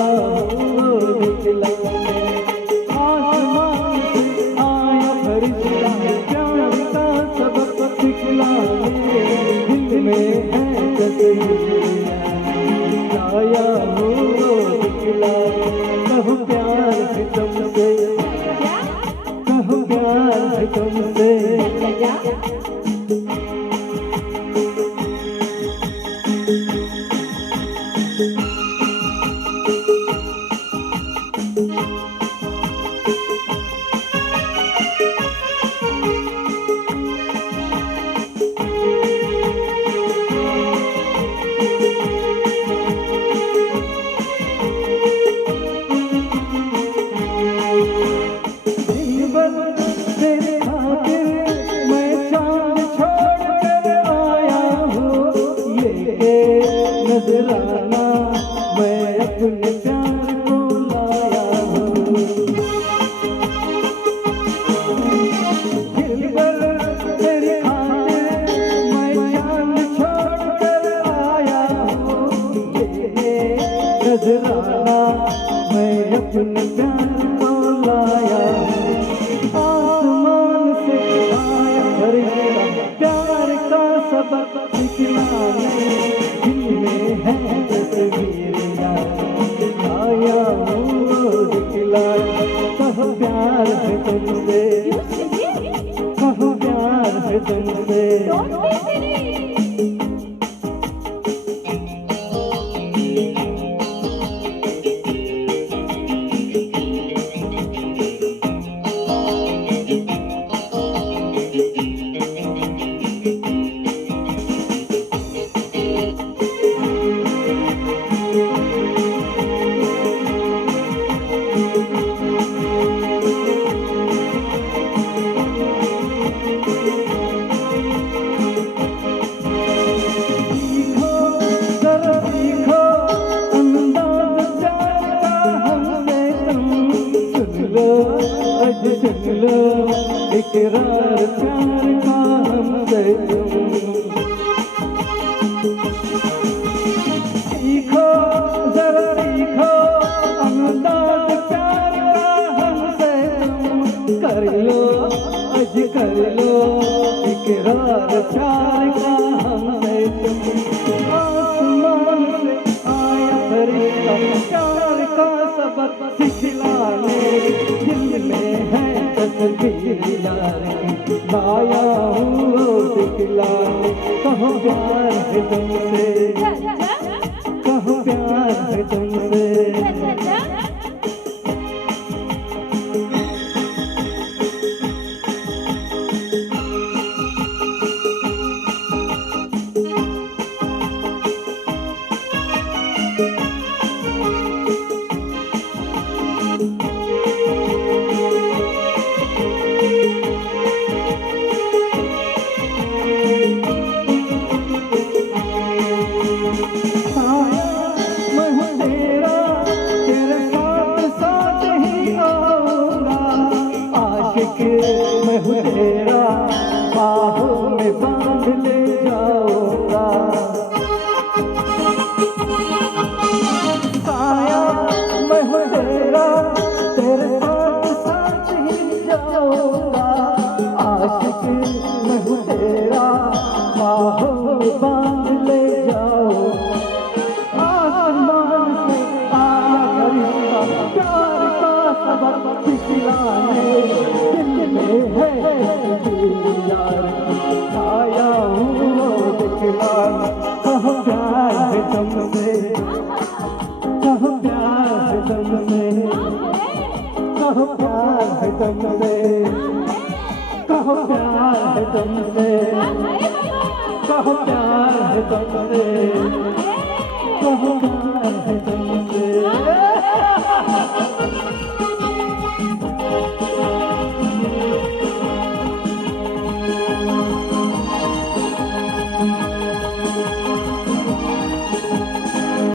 आया हूँ दिखलाने। आसमान से आया फरिश्ता प्यार का सबक सिखलाने। दिल में है तस्वीर आया हूँ दिखलाने। कहूँ प्यार है तुमसे, कहूँ प्यार है तुमसे। तेरे खातिर मैं चांद छोड़ कर आया हूँ। ये नजराना मैं अपने प्यार को लाया हूँ। दिलबर तेरे खातिर मैं चांद छोड़ कर आया हूँ। ये नजराना मैं अपने प्यार को लाया हूँ। आसमान से आया फरिश्ता प्यार का सबक सिखलाने। दिल में है तस्वीर आया हूँ दिखलाने। कहो प्यार है तुमसे, कहो प्यार है तुमसे। सुन लो इकरार प्यार का हमसे तुम। सीखो जरा सीखो अंदाज प्यार का हमसे तुम। कर लो अज कर लो इकरार प्यार का हमसे तुम। आसमान से आया फरिश्ता प्यार का सबक सिखलाने। दिल में है तस्वीर यार की लाया हूँ दिखलाने। कहो प्यार है तुमसे, कहो प्यार है तुमसे। मैं हूँ तेरा बाहों में बांध ले जाऊंगा। साया मैं हूँ तेरा तेरे साथ साथ ही जाऊंगा। आशिक मैं हूँ तेरा बाहों में बांध ले जाऊंगा। आसमान से आया फरिश्ता प्यार का सबक सिखलाने। आया हूँ दिखलाने। कहो प्यार है तुमसे, कहो प्यार है तुमसे। कहो प्यार है तुमसे, कहो प्यार है तुमसे। कहो प्यार है तुमसे, कहो प्यार है तुमसे।